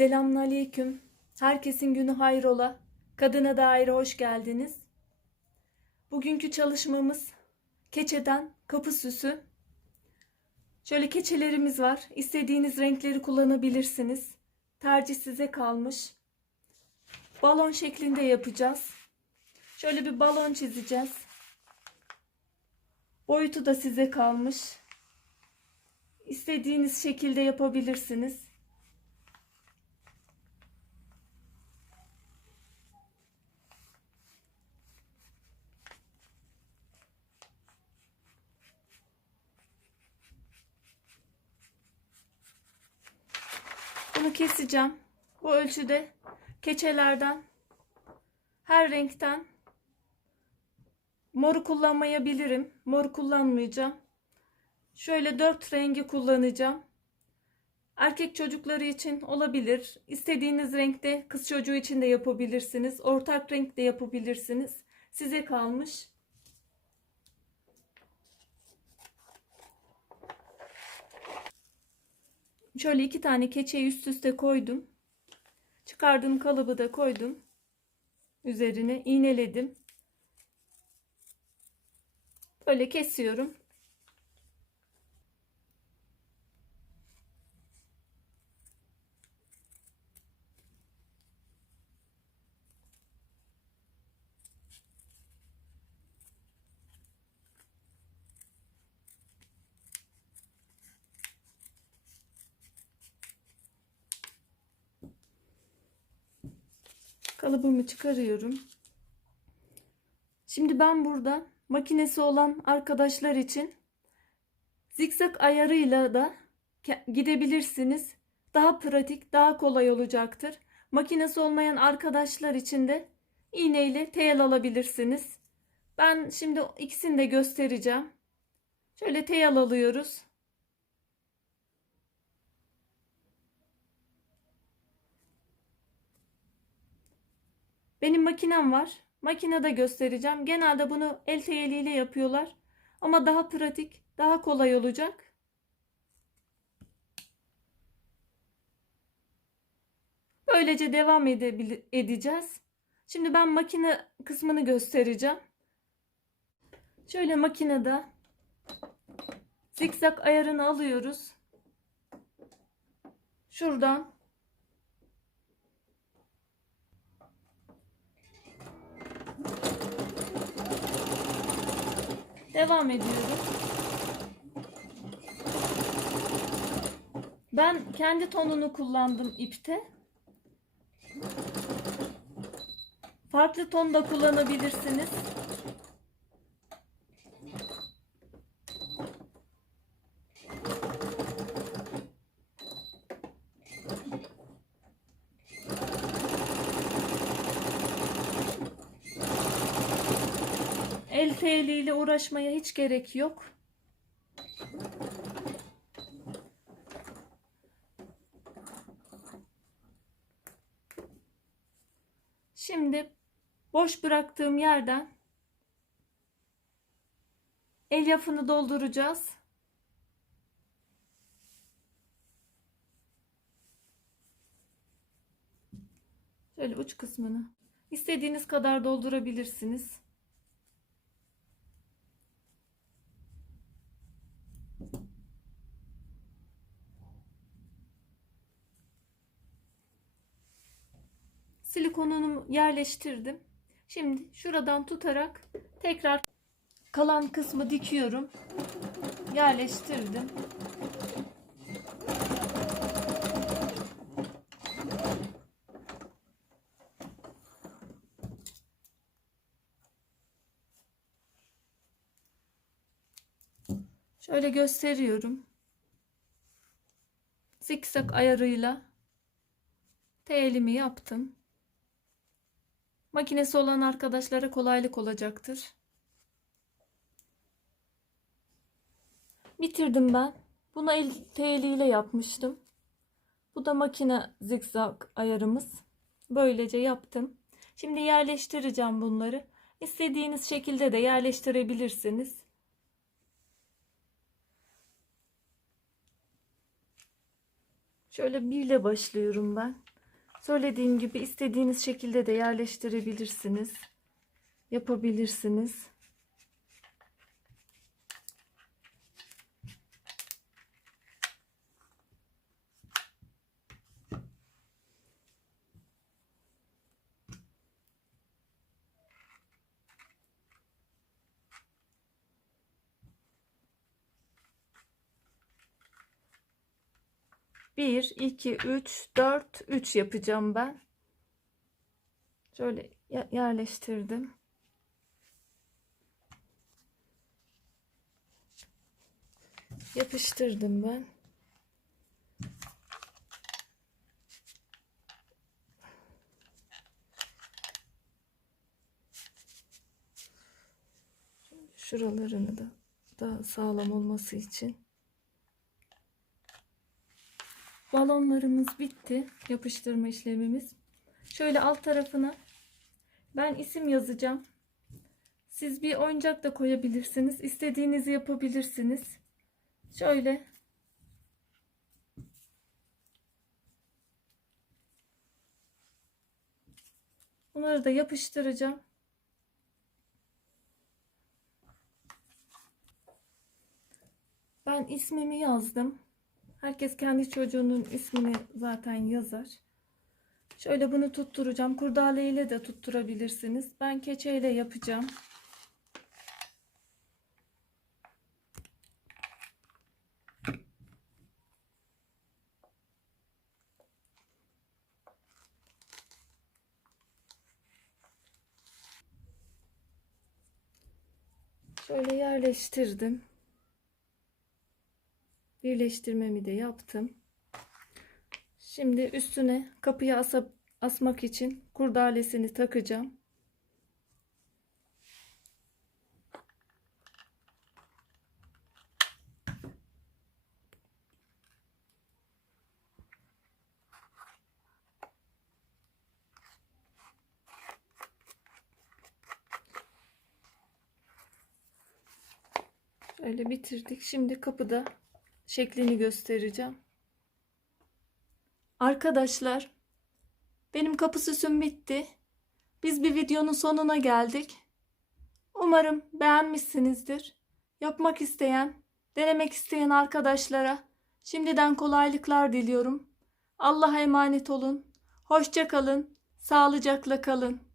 Selamünaleyküm. Herkesin günü hayrola. Kadına daire hoş geldiniz. Bugünkü çalışmamız keçeden kapı süsü. Şöyle keçelerimiz var. İstediğiniz renkleri kullanabilirsiniz. Tercih size kalmış. Balon şeklinde yapacağız. Şöyle bir balon çizeceğiz. Boyutu da size kalmış. İstediğiniz şekilde yapabilirsiniz. Bunu keseceğim. Bu ölçüde keçelerden her renkten moru kullanmayabilirim. Mor kullanmayacağım. Şöyle dört rengi kullanacağım. Erkek çocukları için olabilir. İstediğiniz renkte kız çocuğu için de yapabilirsiniz. Ortak renk de yapabilirsiniz. Size kalmış. Şöyle iki tane keçeyi üst üste koydum. Çıkardığım kalıbı da koydum. Üzerine iğneledim. Böyle kesiyorum. Kalıbımı çıkarıyorum. Şimdi ben burada makinesi olan arkadaşlar için zikzak ayarıyla da gidebilirsiniz. Daha pratik, daha kolay olacaktır. Makinesi olmayan arkadaşlar için de iğneyle tel alabilirsiniz. Ben şimdi ikisini de göstereceğim. Şöyle tel alıyoruz. Benim makinem var. Makinede göstereceğim. Genelde bunu el teyeliyle yapıyorlar. Ama daha pratik, daha kolay olacak. Böylece devam edeceğiz. Şimdi ben makine kısmını göstereceğim. Şöyle makinede zikzak ayarını alıyoruz. Şuradan Devam ediyorum. Ben kendi tonunu kullandım ipte. Farklı ton da kullanabilirsiniz. El teliyle uğraşmaya hiç gerek yok. Şimdi boş bıraktığım yerden elyafını dolduracağız. Şöyle uç kısmını istediğiniz kadar doldurabilirsiniz. Silikonumu yerleştirdim. Şimdi şuradan tutarak tekrar kalan kısmı dikiyorum. Yerleştirdim. Şöyle gösteriyorum. Zikzak ayarıyla telimi yaptım. Makinesi olan arkadaşlara kolaylık olacaktır. Bitirdim ben. Bunu el teliyle yapmıştım. Bu da makine zikzak ayarımız. Böylece yaptım. Şimdi yerleştireceğim bunları. İstediğiniz şekilde de yerleştirebilirsiniz. Şöyle bir ile başlıyorum ben. Söylediğim gibi istediğiniz şekilde de yerleştirebilirsiniz. Yapabilirsiniz. Bir, iki, üç, dört, üç yapacağım ben. Şöyle ye- yerleştirdim. Yapıştırdım ben. Şuralarını da daha sağlam olması için. Balonlarımız bitti. Yapıştırma işlemimiz. Şöyle alt tarafına ben isim yazacağım. Siz bir oyuncak da koyabilirsiniz. İstediğinizi yapabilirsiniz. Şöyle bunları da yapıştıracağım. Ben ismimi yazdım. Herkes kendi çocuğunun ismini zaten yazar. Şöyle bunu tutturacağım. Kurdale ile de tutturabilirsiniz. Ben keçeyle yapacağım. Şöyle yerleştirdim. Birleştirmemi de yaptım. Şimdi üstüne kapıya asa, asmak için kurdalesini takacağım. Öyle bitirdik. Şimdi kapıda şeklini göstereceğim. Arkadaşlar, benim kapı süsüm bitti. Biz bir videonun sonuna geldik. Umarım beğenmişsinizdir. Yapmak isteyen, denemek isteyen arkadaşlara şimdiden kolaylıklar diliyorum. Allah'a emanet olun. Hoşça kalın. Sağlıcakla kalın.